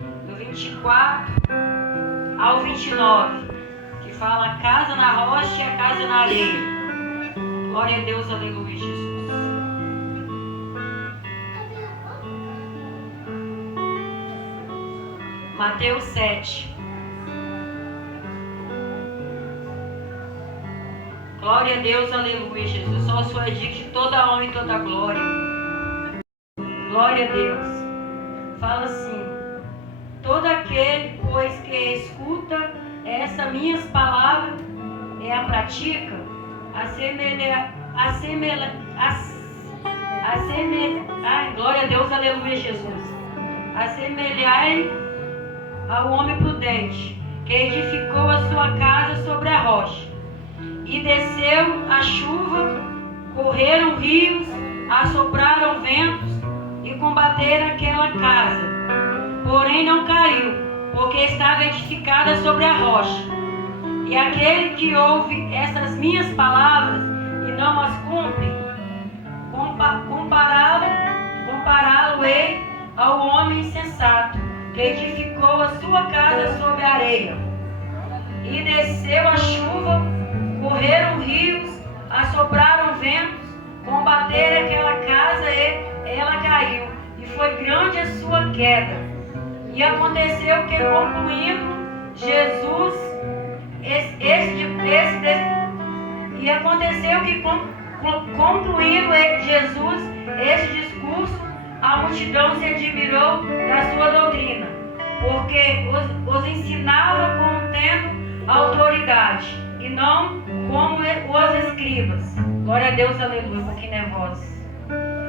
do 24 ao 29, que fala a casa na rocha e a casa na areia. Glória a Deus, aleluia, Jesus. Mateus 7. Glória a Deus, aleluia, Jesus. Só o Senhor é digno de toda honra e toda glória. Glória a Deus. Fala assim: todo aquele, pois, que escuta essas minhas palavras e a pratica, glória a Deus, aleluia, Jesus. Assemelhai ao homem prudente, que edificou a sua casa sobre a rocha. E desceu a chuva, correram rios, assopraram ventos e combateram aquela casa. Porém não caiu, porque estava edificada sobre a rocha. E aquele que ouve essas minhas palavras e não as cumpre, compará-lo-ei ao homem insensato, que edificou a sua casa sobre a areia. E desceu a chuva, correram rios, assopraram ventos, combateram aquela casa e ela caiu, e foi grande a sua queda. E aconteceu que, concluindo Jesus esse discurso, a multidão se admirou da sua doutrina, porque os ensinava como tendo autoridade, e não como os escribas. Glória a Deus, aleluia, um pouquinho nervosa.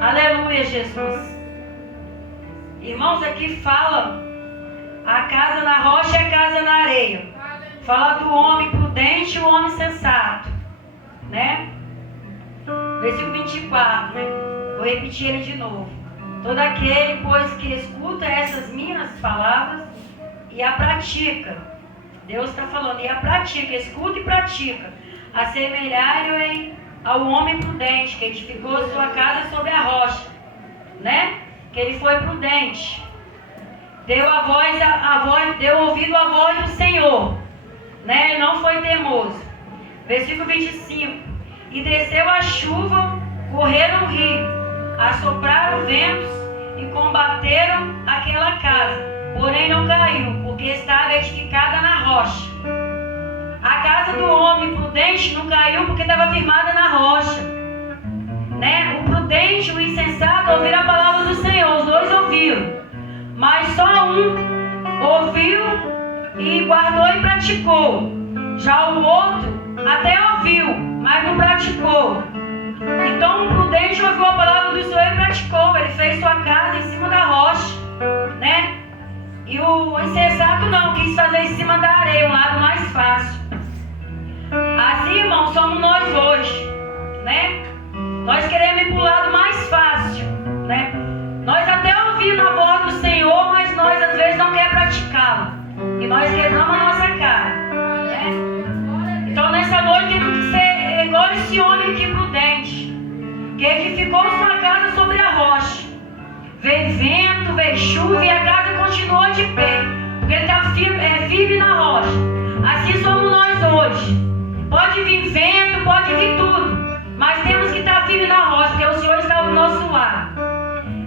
Aleluia, Jesus. Irmãos, aqui fala a casa na rocha e a casa na areia. Fala do homem prudente e o homem sensato, né? Versículo 24, né? Vou repetir ele de novo. Todo aquele, pois, que escuta essas minhas palavras e a pratica. Deus está falando, e a pratica, escuta e pratica. Assemelhai-o ao homem prudente, que edificou sua casa sobre a rocha, né? Que ele foi prudente. Deu ouvido à voz do Senhor, né? Ele não foi teimoso. Versículo 25. E desceu a chuva, correram o rio, assopraram ventos e combateram aquela casa. Porém não caiu, porque estava edificada na rocha. A casa do homem prudente não caiu porque estava firmada na rocha, né? O prudente e o insensato ouviram a palavra do Senhor, os dois ouviram. Mas só um ouviu e guardou e praticou. Já o outro até ouviu, mas não praticou. Então o prudente ouviu a palavra do Senhor e praticou. Ele fez sua casa em cima da rocha, né? E o insensato não, quis fazer em cima da areia, um lado mais fácil. Assim, irmãos, somos nós hoje, né? Nós queremos ir para o lado mais fácil, né? Nós até ouvimos a voz do Senhor, mas nós às vezes não queremos praticá-la. E nós quebramos a nossa cara, né? Então nessa noite temos que ser igual esse homem aqui prudente, que edificou sua casa sobre a rocha. Veio vento, veio chuva e a casa continuou de pé, porque ele está firme na rocha. Assim somos nós hoje. Pode vir vento, pode vir tudo, mas temos que estar firme na rocha, porque o Senhor está do nosso lado.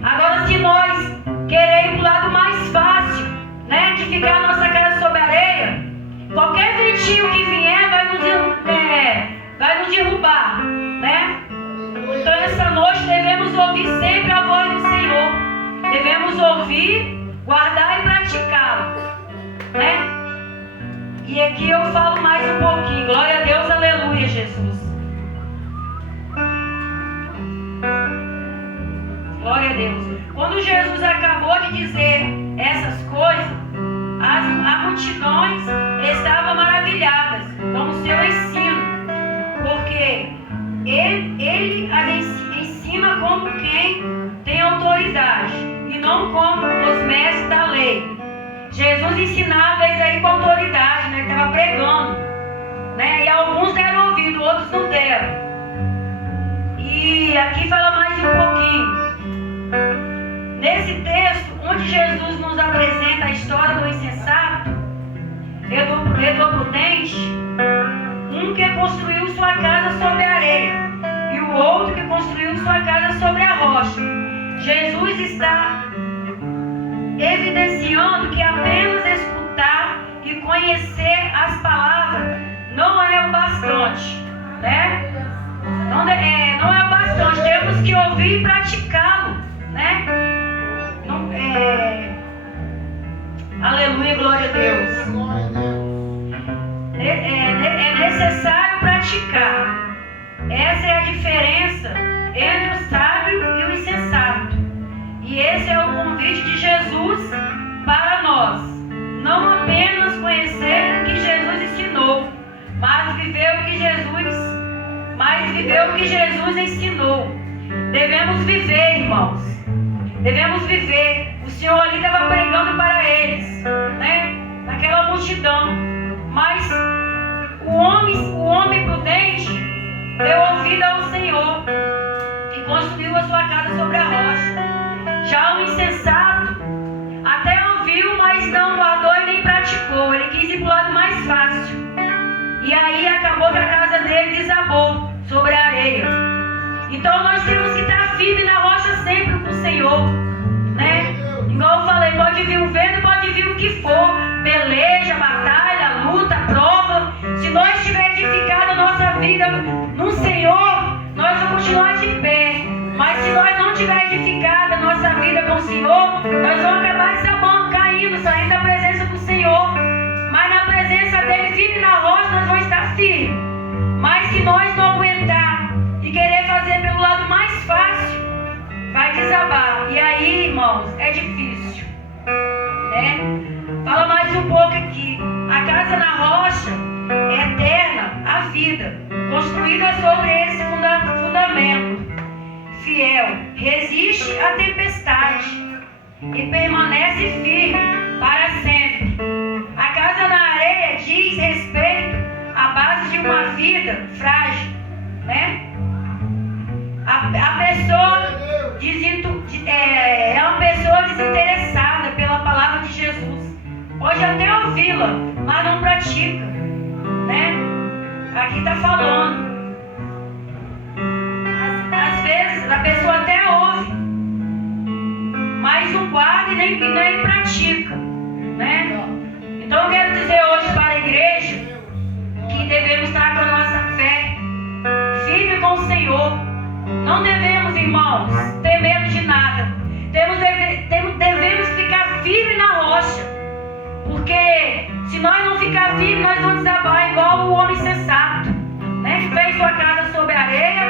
Agora, se nós queremos ir para o lado mais fácil, né, de ficar a nossa casa sobre a areia, qualquer ventinho que vier vai nos derrubar, né? Então, essa noite devemos ouvir sempre a voz do Senhor. Devemos ouvir, guardar e praticá-lo, né? E aqui eu falo mais um pouquinho. Glória a Deus, aleluia, Jesus. Glória a Deus. Quando Jesus acabou de dizer essas coisas, as multidões estavam maravilhadas com o seu ensino, porque ele as ensina como quem tem autoridade e não como os mestres da lei. Jesus ensinava eles aí com autoridade, né? Ele estava pregando, né? E alguns deram ouvido, outros não deram. E aqui fala mais um pouquinho. Nesse texto, onde Jesus nos apresenta a história evidenciando que apenas escutar e conhecer as palavras não é o bastante, né? Não é o bastante, temos que ouvir e praticá-lo, né? Aleluia, glória a Deus. É necessário praticar. Essa é a diferença entre o sábio e o insensato. E esse é o convite de Jesus para nós. Não apenas conhecer o que Jesus ensinou, mas viver o que Jesus ensinou. Devemos viver, irmãos. Devemos viver. O Senhor ali estava pregando para eles, né? Naquela multidão. Mas o homem prudente deu ouvido ao Senhor e construiu a sua casa sobre a rocha. Já o insensato até ouviu, mas não guardou e nem praticou. Ele quis ir para o lado mais fácil. E aí acabou que a casa dele desabou sobre a areia. Então nós temos que estar firmes na rocha sempre com o Senhor, né? Igual eu falei, pode vir o vento, pode vir o que for, peleja, batalha, luta, prova. Se nós estivermos edificados a nossa vida no Senhor, nós vamos continuar de pé. Mas se nós não tivermos edificado a nossa vida com o Senhor, nós vamos acabar desabando, caindo, saindo da presença do Senhor. Mas na presença dele, firme na rocha, nós vamos estar firmes. Mas se nós não aguentar e querer fazer pelo lado mais fácil, vai desabar. E aí, irmãos, é difícil, né? Fala mais um pouco aqui. A casa na rocha é eterna, a vida, construída sobre esse fundamento. Fiel, resiste à tempestade e permanece firme para sempre. A casa na areia diz respeito à base de uma vida frágil, né? A pessoa é uma pessoa desinteressada pela palavra de Jesus. Pode até ouvi-la, mas não pratica, né? Aqui está falando. Às vezes a pessoa até ouve, mas não guarda e nem pratica, né? Então eu quero dizer hoje para a igreja que devemos estar com a nossa fé firme com o Senhor. Não devemos, irmãos, ter medo de nada. Devemos ficar firmes na rocha. Porque se nós não ficar firmes, nós vamos desabar igual o homem sensato, né? Que fez sua casa sobre a areia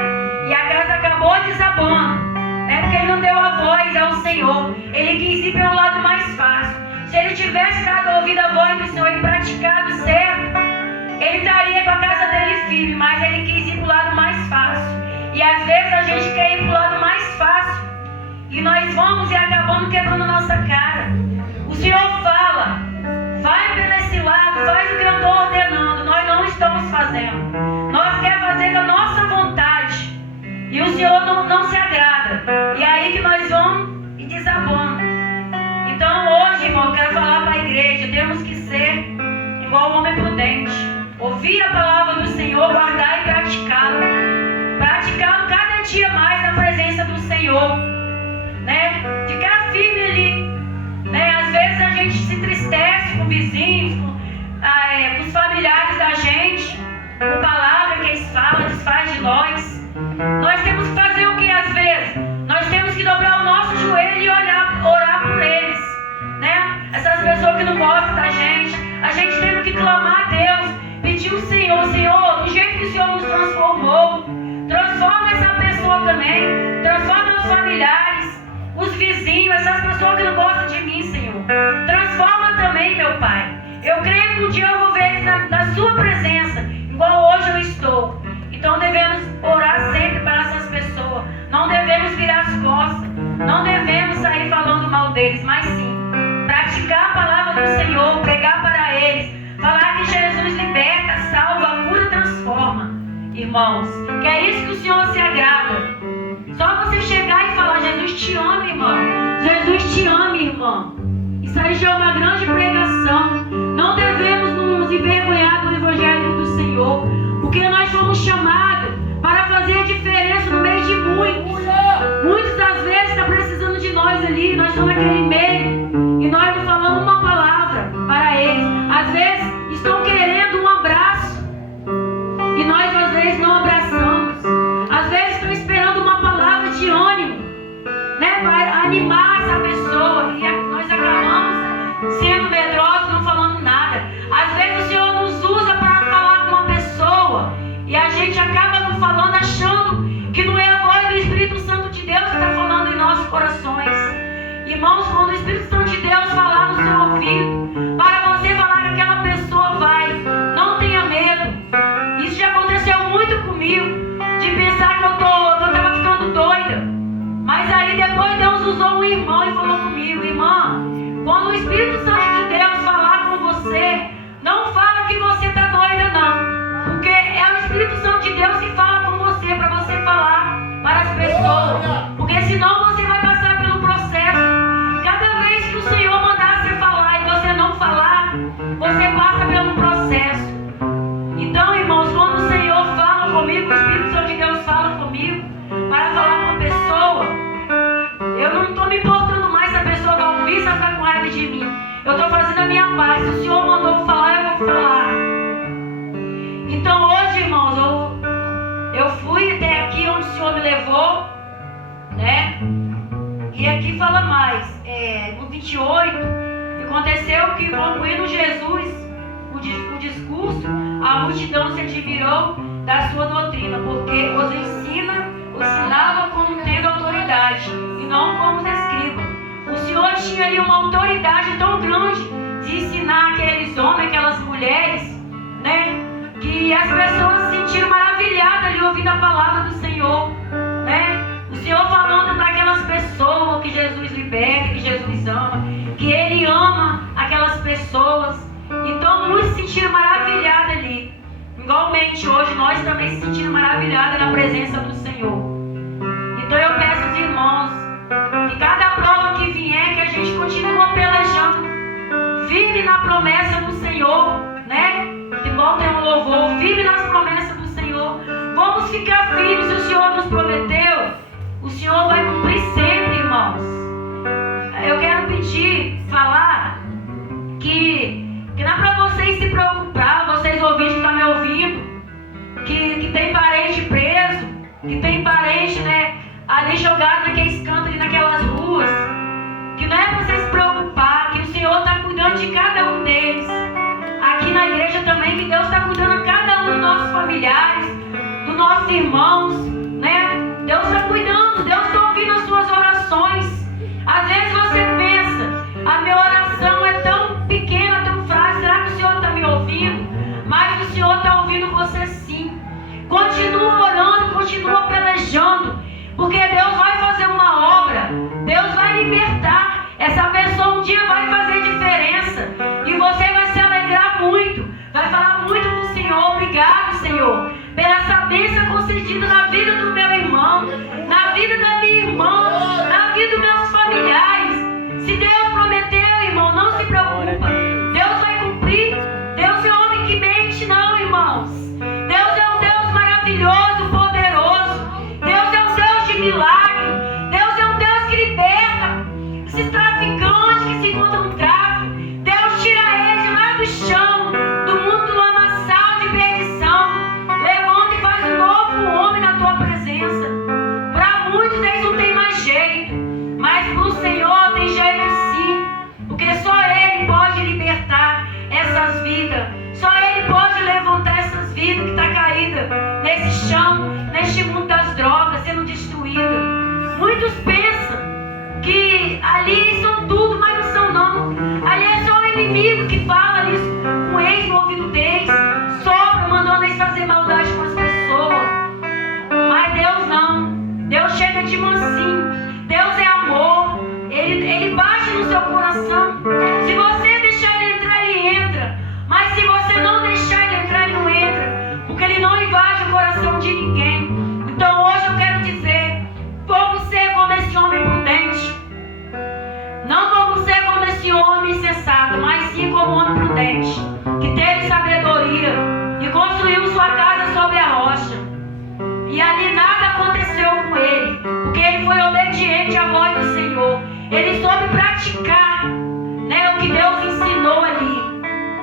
e a casa acabou desabando, né? Porque ele não deu a voz ao Senhor. Ele quis ir pelo lado mais fácil. Se ele tivesse dado ouvido à voz do Senhor e praticado certo, ele estaria com a casa dele firme. Mas ele quis ir para o lado mais fácil. E às vezes a gente quer ir para o lado mais fácil. E nós vamos e acabamos quebrando a nossa cara. O Senhor fala, vai por esse lado, faz o que eu estou ordenando. Nós não estamos fazendo. Nós queremos fazer da nossa vontade. E o Senhor não se agrada. E aí que nós vamos e desabamos. Então hoje, irmão, eu quero falar para a igreja. Temos que ser igual o homem prudente. Ouvir a palavra do Senhor, guardar e praticá-la. Praticá-lo cada dia mais na presença do Senhor, né? Ficar firme ali, né? Às vezes a gente se entristece com vizinhos, com os familiares da gente, com palavra que eles falam, desfaz de nós. Nós temos que fazer o que às vezes? Nós temos que dobrar o nosso joelho e orar por eles, né? Essas pessoas que não gostam da gente, a gente tem que clamar a Deus, pedir ao Senhor, Senhor, do jeito que o Senhor nos transformou, transforma essa pessoa também, transforma os familiares, os vizinhos, essas pessoas que não gostam de mim, Senhor. Transforma também, meu Pai. Eu creio que um dia eu vou ver eles na sua presença, igual hoje eu estou. Então devemos orar sempre para essas pessoas. Não devemos virar as costas, não devemos sair falando mal deles, mas sim praticar a palavra do Senhor, pregar para eles, falar que Jesus liberta, salva, cura, transforma. Irmãos, que é isso que o Senhor se agrada. Só você chegar e falar, Jesus te ama, irmão. Jesus te ama, irmão. Isso aí já é uma grande pregação. Não devemos nos envergonhar do Evangelho do Senhor, porque nós somos chamados para fazer a diferença no meio de muitos. Muitos às vezes estão precisando de nós ali, nós estamos naquele meio, e nós Eu estou fazendo a minha parte. Se o Senhor mandou falar, eu vou falar. Então hoje, irmãos, eu fui até aqui onde o Senhor me levou, né? E aqui fala mais. No 28, aconteceu que, concluindo Jesus o discurso, a multidão se admirou da sua doutrina, porque os ensinava como tendo autoridade, e não como os escribas. O Senhor tinha ali uma autoridade tão grande de ensinar aqueles homens, aquelas mulheres, né? Que as pessoas se sentiram maravilhadas ali ouvindo a palavra do Senhor, né? O Senhor falando para aquelas pessoas que Jesus liberta, que Jesus ama, que Ele ama aquelas pessoas. Então muitos se sentiram maravilhados ali. Igualmente hoje nós também se sentimos maravilhados na presença do Senhor. Então eu peço aos irmãos que cada prova que vier, que a gente continue pelejando firme na promessa do Senhor, né? Igual tem um louvor, firme nas promessas do Senhor. Vamos ficar firmes. Se o Senhor nos prometeu, o Senhor vai cumprir sempre, irmãos. Eu quero falar que não é para vocês se preocupar, vocês ouvintes que estão me ouvindo, que tem parente preso, que tem parente, né, ali jogado naqueles cantos, ali naquelas ruas, que não é para vocês se preocupar, que o Senhor está cuidando de cada um deles. Aqui na igreja também, que Deus está cuidando de cada um dos nossos familiares, dos nossos irmãos, né? Deus está cuidando, Deus está ouvindo as suas orações. Às vezes você pensa, a minha oração é tão pequena, tão frágil, será que o Senhor está me ouvindo? Mas o Senhor está ouvindo você sim. Continua orando, continua pelejando, porque Deus vai fazer uma obra, Deus vai libertar. Essa pessoa um dia vai fazer diferença e você vai se alegrar muito, vai falar muito com o Senhor. Obrigado, Senhor, pela essa bênção concedida na vida do meu irmão, na vida da minha irmã, na vida dos meus familiares. Se Deus prometeu, irmão, não se preocupa, Deus vai cumprir. Deus é homem que mente, não, irmãos. Deus é um Deus maravilhoso, poderoso. Deus é um Deus de milagre. Deus é um Deus que liberta esses traficantes que se encontram no tráfico. Deus tira eles de lá do chão, do mundo do lamaçal de perdição. Levanta e faz um novo homem na tua presença. Para muitos eles não tem mais jeito, mas para o Senhor tem jeito sim, porque só Ele pode libertar essas vidas. Só Ele pode levantar essas vidas que estão caídas nesse chão, neste mundo das drogas, sendo destruídas. Muitos pensam que ali são tudo, mas não são não. Ali é só o inimigo que fala isso com eles no ouvido deles, sopra, mandando eles fazer maldade com as pessoas. Mas Deus não. Deus chega de mansinho. Deus é amor. Ele bate no seu coração. Se você deixar Ele entrar, Ele entra. Mas se você não deixar Ele entrar, Ele não entra, porque Ele não invade o coração de ninguém. Então hoje eu quero dizer, vamos ser como esse homem prudente. Não vamos ser como esse homem insensato, mas sim como um homem prudente, que teve sabedoria e construiu sua casa sobre a rocha. E ali nada aconteceu com ele, porque ele foi obediente à voz do Senhor. Ele soube praticar, né, o que Deus ensinou ali.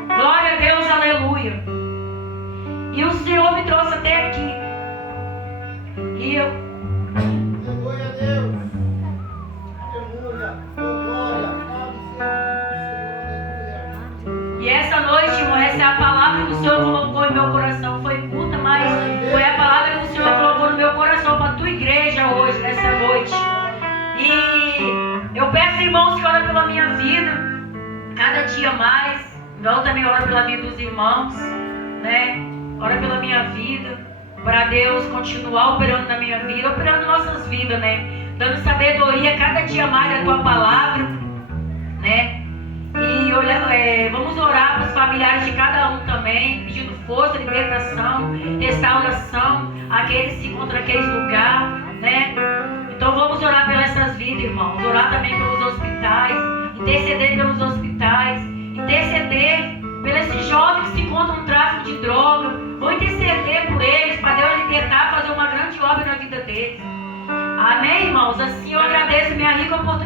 Glória a Deus, aleluia. E o Senhor me trouxe até aqui. E eu... Glória a Deus. Aleluia. Glória. E essa noite, irmão, essa é a palavra que o Senhor colocou em meu coração. Foi curta, mas foi a palavra que o Senhor colocou no meu coração para a tua igreja hoje, nessa noite. E eu peço, irmãos, que orem pela minha vida, cada dia mais. Eu também oro pela vida dos irmãos, né? Ora pela minha vida, para Deus continuar operando na minha vida, operando nossas vidas, né? Dando sabedoria cada dia mais da tua palavra, né? E vamos orar para os familiares de cada um também, pedindo força, libertação, restauração, aqueles que se encontram naqueles lugares, né? Então vamos orar pelas essas vidas, irmãos. Orar também pelos hospitais, interceder pelos hospitais, interceder pelos esses jovens que se encontram no tráfico de droga. Vou interceder por eles, para Deus libertar, fazer uma grande obra na vida deles. Amém, irmãos? Assim eu agradeço minha rica oportunidade.